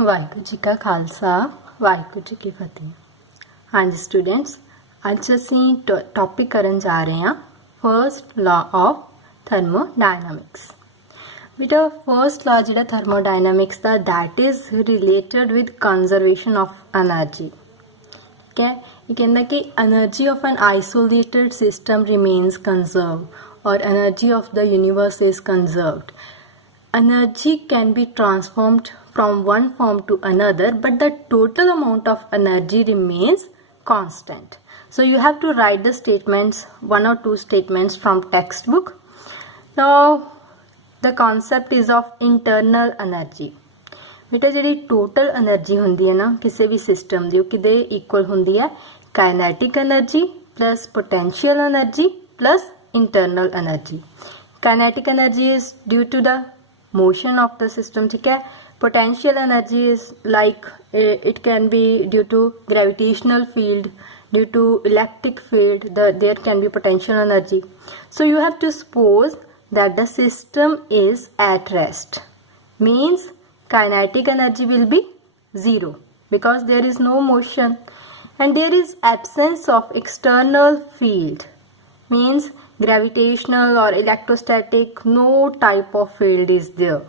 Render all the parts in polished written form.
ਵਾਹਿਗੁਰੂ ਜੀ ਕਾ ਖਾਲਸਾ ਵਾਹਿਗੁਰੂ ਜੀ ਕੀ ਫਤਿਹ। ਹਾਂਜੀ ਸਟੂਡੈਂਟਸ, ਅੱਜ ਅਸੀਂ ਟੌਪਿਕ ਕਰਨ ਜਾ ਰਹੇ ਹਾਂ ਫਰਸਟ ਲਾ ਆਫ ਥਰਮੋਡਾਇਨਾਮਿਕਸ। ਬੇਟਾ ਫਰਸਟ ਲਾ ਜਿਹੜਾ ਥਰਮੋਡਾਇਨਾਮਿਕਸ ਦਾ that is related with conservation of energy. ਠੀਕ ਹੈ, ਇਹ ਕਹਿੰਦਾ ਕਿ energy of an isolated system remains conserve ਔਰ energy of the universe is conserved. Energy can be transformed from one form to another, but the total amount of energy remains constant. So you have to write the statements, one or two statements from textbook. Now the concept is of internal energy. बेटा जी total energy होंगी है ना किसी भी system की, कि equal होंगी है kinetic energy plus potential energy plus internal energy. Kinetic energy is due to the motion of the system, ठीक है। potential energy is like it can be due to gravitational field, due to electric field, there can be potential energy. So you have to suppose that the system is at rest, means kinetic energy will be zero because there is no motion, and there is absence of external field, means gravitational or electrostatic, no type of field is there.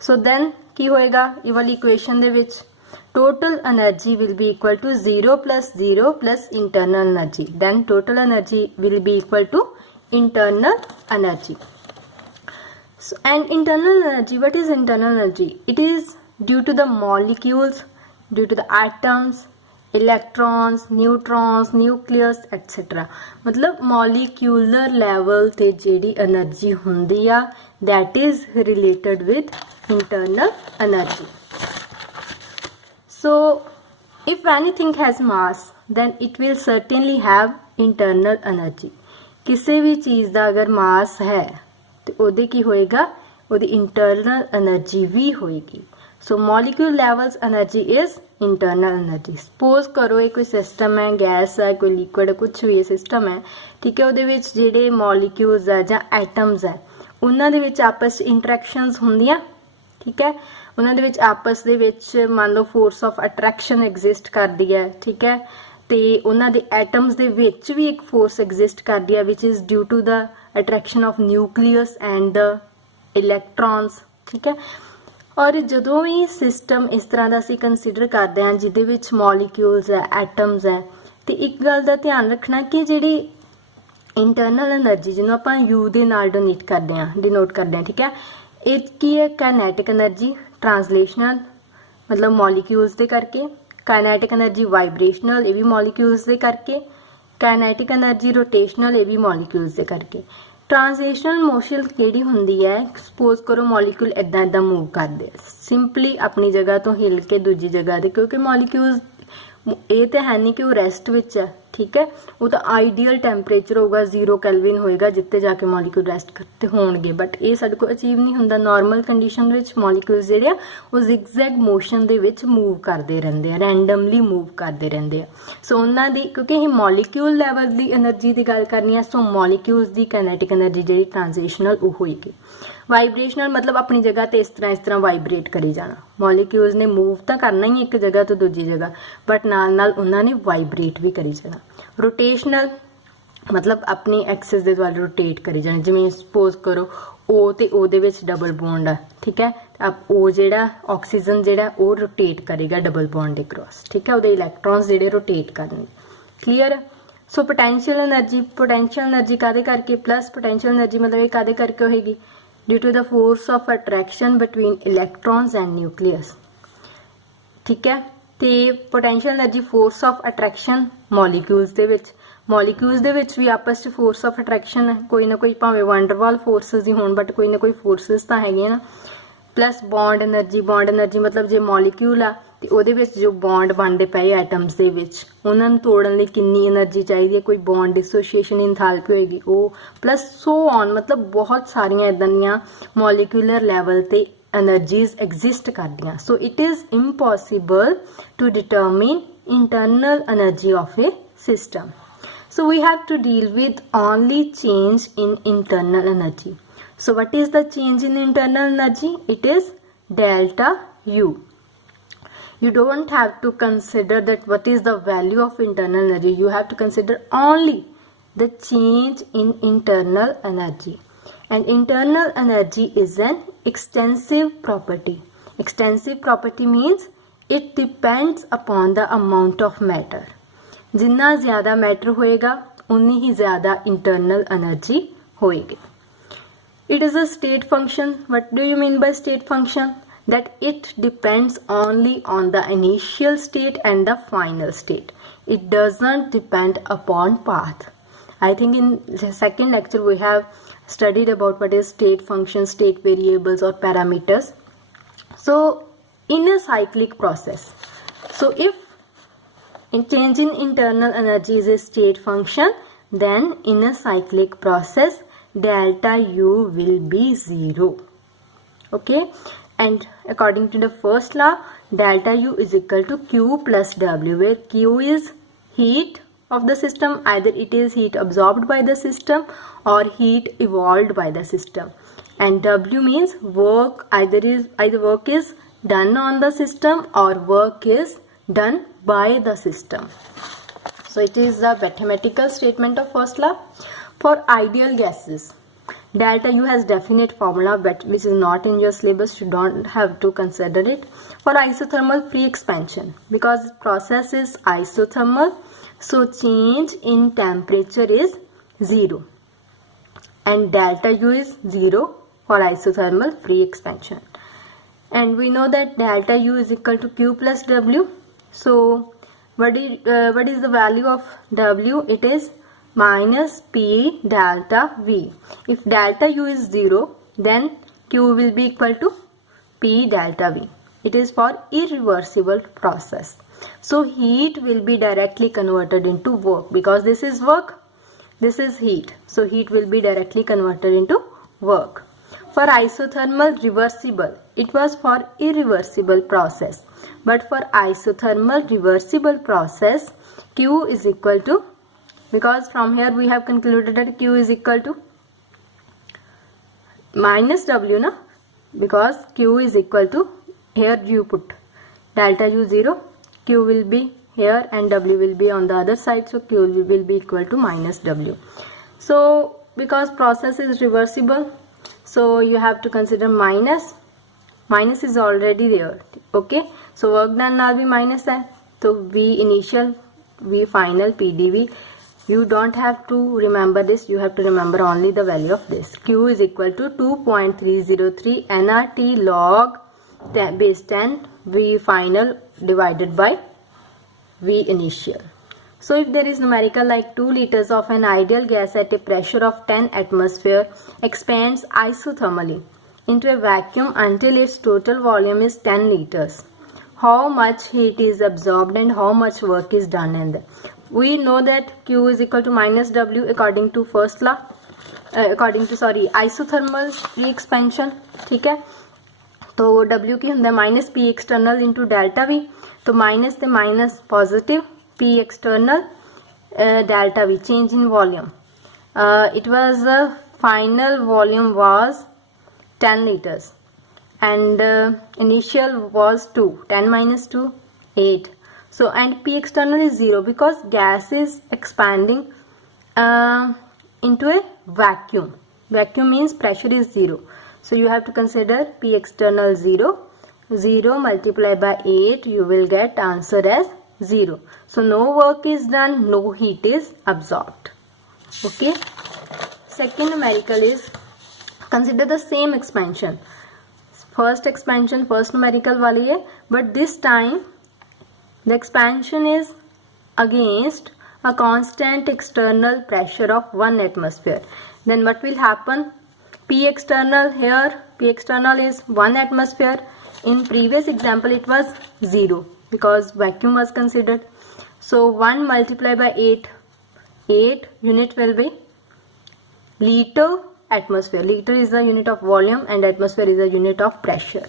So then ਕੀ ਹੋਏਗਾ ਇਹ ਵਾਲੀ equation ਦੇ ਵਿੱਚ total energy will be equal to 0 plus internal energy, then total energy will be equal to internal energy. So, and internal energy, what is internal energy? It is due to the molecules, due to the atoms, electrons, neutrons, nucleus etcetera. मतलब molecular level ते जिहड़ी energy हुंदी आ that is related with internal energy. So if anything has mass then it will certainly have internal energy. किसी भी चीज़ का अगर मास है तो उहदे की होएगा, उहदी इंटरनल एनर्जी भी होएगी। So molecule levels energy is internal energy. Suppose करो ये कोई सिस्टम है, गैस है, कोई लिक्विड, कुछ भी सिस्टम है, ठीक है। उहदे विच जिहड़े मॉलिक्यूल्स है जां एटम्स है उन्हां दे विच आपस इंटरैक्शनस हुंदियां, ठीक है। उन्हां दे विच आपस दे विच मान लो फोर्स ऑफ अट्रैक्शन एग्जिस्ट करदी है, ठीक है। ते उन्हां दे एटम्स दे विच भी एक फोर्स एग्जिस्ट करदी है which is due to the attraction of nucleus and the electrons, ठीक है। और जदों भी सिस्टम इस तरह का असीं कंसीडर करते हैं जिहदे विच मॉलिक्यूल्स है, एटम्स है, तो एक गल का ध्यान रखना कि जिहड़ी इंटरनल एनर्जी जिन्होंने आपां यू दे नाल डिनोट करते हैं, ठीक है। ये की है काइनेटिक एनर्जी ट्रांसलेशनल, मतलब मॉलिक्यूल्स दे करके। काइनेटिक एनर्जी वाइब्रेशनल, ये भी मॉलिक्यूल्स दे करके। काइनेटिक एनर्जी रोटेशनल, ये भी मॉलिक्यूल्स दे करके। ट्रांसलेशनल मोशन केड़ी हुंदी है, सपोज करो मॉलिक्यूल इदां इदां मूव करदे सिंपली अपनी जगह तो हिल के दूजी जगह दे, क्योंकि मॉलिक्यूल्स ये तो है नहीं कि वो रेस्ट विच है, ठीक है। वो तो आइडियल टैंपरेचर होगा 0 केल्विन होएगा जिते जाके मॉलिक्यूल रेस्ट करते होणगे, बट ये साडे कोल अचीव नहीं हुंदा। नॉर्मल कंडीशन विच मॉलिक्यूल्स जिहड़े आ वो zigzag motion they which move करते रहंदे आ, रैंडमली मूव करते रहंदे आ। सो उन्हां दी क्योंकि असीं मॉलिक्यूल लैवल दी एनर्जी की गल करनी है, सो मॉलिक्यूल्स की काइनेटिक एनर्जी जिहड़ी ट्रांसलेशनल वो होएगी। वाइब्रेशनल मतलब अपनी जगह तो इस तरह वाइब्रेट करी जाना। मॉलिक्यूल्स ने मूव तो करना ही एक जगह तो दूजी जगह, बट नाल उन्होंने वाइब्रेट भी करी जाना। रोटेशनल मतलब अपनी एक्सिस के द्वारा रोटेट करी जाना। जिवें सपोज करो ओ ते ओ दे विच डबल बॉन्ड है, ठीक है। अब ओ जिहड़ा ऑक्सीजन जिहड़ा वो रोटेट करेगा डबल बॉन्ड के क्रॉस, ठीक है। उहदे इलैक्ट्रॉन्स जिहड़े रोटेट करने, क्लीयर। सो पोटेंशियल एनर्जी कादे करके प्लस पोटेंशियल एनर्जी मतलब ये कादे करके होएगी due to the force of attraction between electrons and nucleus, ठीक है। तो potential energy force of attraction molecules दे विच भी आपस में फोर्स ऑफ अट्रैक्शन है, कोई ना कोई भावें वंडरवाल फोर्सेस ही होण बट कोई ना कोई फोर्सेस तो है ना। प्लस बॉन्ड एनर्जी मतलब जो मॉलिक्यूल आ ते उहदे विच जो बॉन्ड बनते पे एटम्स दे विच उन्हां नूं तोड़न लई कितनी एनर्जी चाहिए, कोई बॉन्ड डिसोसीएशन इंथैल्पी होएगी वो, प्लस सो ऑन मतलब बहुत सारियां इदां दियां मॉलिक्यूलर लैवल ते एनर्जीज एग्जिस्ट करदियां। So it is impossible to determine internal energy of a system. So we have to deal with only change in internal energy. So what is the change in internal energy? It is delta U. You don't have to consider that what is the value of internal energy. You have to consider only the change in internal energy. And internal energy is an extensive property. Extensive property means it depends upon the amount of matter. जितना ज़्यादा matter होएगा उतनी ही ज़्यादा internal energy होएगी. It is a state function. What do you mean by state function? That it depends only on the initial state and the final state. It doesn't depend upon path. I think in the second lecture we have studied about what is state function, state variables or parameters. So in a cyclic process, so if change in internal energy is a state function, then in a cyclic process delta U will be 0. Okay, and according to the first law, delta U is equal to Q plus W, where Q is heat of the system. Either it is heat absorbed by the system or heat evolved by the system, and W means work. Either work is done on the system or work is done by the system. So it is a mathematical statement of first law. For ideal gases, delta U has definite formula but which is not in your syllabus. You don't have to consider it. For isothermal free expansion, because process is isothermal, so change in temperature is 0 and delta U is 0 for isothermal free expansion. And we know that delta U is equal to Q plus W. So what is the value of W? It is minus P delta V. If delta U is 0, then Q will be equal to P delta V. It is for irreversible process. So heat will be directly converted into work, because this is work, this is heat. So heat will be directly converted into work. For isothermal reversible, it was for irreversible process. But for isothermal reversible process, Q is equal to, because from here we have concluded that Q is equal to minus W, na? Because Q is equal to, here you put delta U 0, Q will be here and W will be on the other side, so Q will be equal to minus W. So because process is reversible, so you have to consider minus is already there. Okay, so work done now be minus hai, so V initial, V final, PdV. You don't have to remember this, you have to remember only the value of this. Q is equal to 2.303 nRT log base 10 V final divided by V initial. So if there is numerical like 2 liters of an ideal gas at a pressure of 10 atmosphere expands isothermally into a vacuum until its total volume is 10 liters. How much heat is absorbed and how much work is done in there? We know that Q is equal to minus W according to first law, isothermal free expansion. ठीक है, तो W की होंगे minus P external into delta V, तो minus the minus positive P external delta V, change in volume. It was final volume was 10 liters and initial was 2, 10 minus 2, 8. So and P external is 0 because gas is expanding into a vacuum. Vacuum means pressure is 0. So you have to consider P external 0. 0 multiplied by 8, you will get answer as 0. So no work is done, no heat is absorbed. Okay. Second numerical is, consider the same expansion. First expansion, first numerical wali hai, but this time the expansion is against a constant external pressure of 1 atmosphere. Then what will happen? P external here, P external is 1 atmosphere. In previous example it was 0 because vacuum was considered. So 1 multiplied by 8, 8 unit will be liter atmosphere. Liter is the unit of volume and atmosphere is the unit of pressure.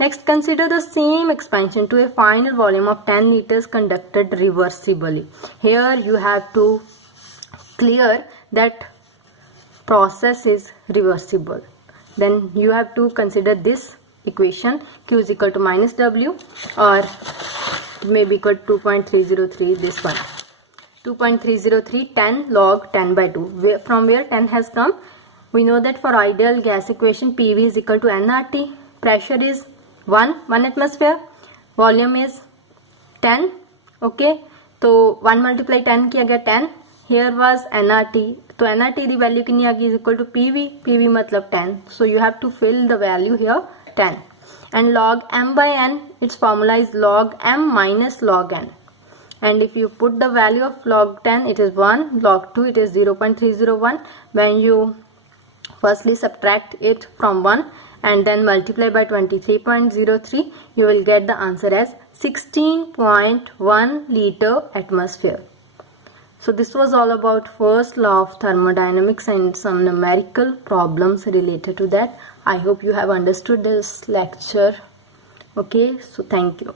Next, consider the same expansion to a final volume of 10 liters conducted reversibly. Here you have to clear that process is reversible. Then you have to consider this equation Q is equal to minus W or maybe equal to 2.303, this one 2.303 10 log 10 by 2. From where 10 has come? We know that for ideal gas equation PV is equal to nRT. Pressure is 1 atmosphere, volume is 10. Okay, तो 1 multiply 10 किया गया 10. Here was nRT, तो nRT दी value कितनी आ गई is equal to PV. PV मतलब 10. So you have to fill the value here 10. And log m by n, its formula is log m minus log n. And if you put the value of log 10, it is 1. Log 2, it is 0.301. When you firstly subtract it from 1 and then multiply by 23.03, you will get the answer as 16.1 liter atmosphere. So this was all about first law of thermodynamics and some numerical problems related to that. I hope you have understood this lecture. Okay, so thank you.